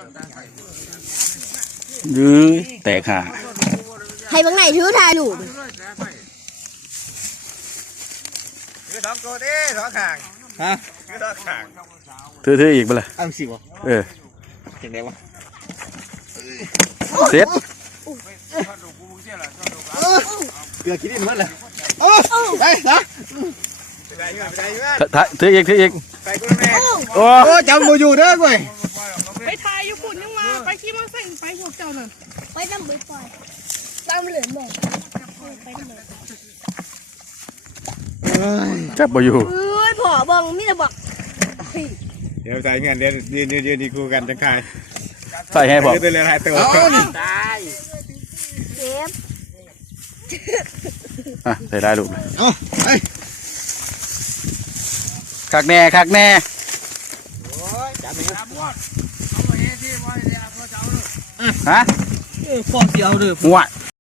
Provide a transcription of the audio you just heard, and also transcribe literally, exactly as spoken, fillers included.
ยื้อแตกห่าให้บางไหนถือทายดูถือสองตัวดิสองข้างฮะถือสองข้างถือถืออีกไปเลยอ้าวสิวะเออเห็นไหมวะเสร็จเกลือกินได้หมดเลยไปนะถืออีกถืออีกไปกูแม่โอ้จำมืออยู่เด้อกูไปถ่ายอยู่ปุ่นยังมาไปขี่มอไซค์ไปพวกเจ้าน่ะไปน้ำใบปล่อยตามเหลือหมดไปน้ำเลยจับบ่อยู่เอ้ยพ่อบอกมิจะบอกเดี๋ยวใส่เงินเดี๋ยวยืนยืนยืนดีคู่กันจังไทยใส่ให้ผมตัวเรือหายตัวตายเจ็บอ่ะใส่ได้ลูกเลยเอาไปคักแน่คักแน่ฮะฟองเสียวเด้อหัว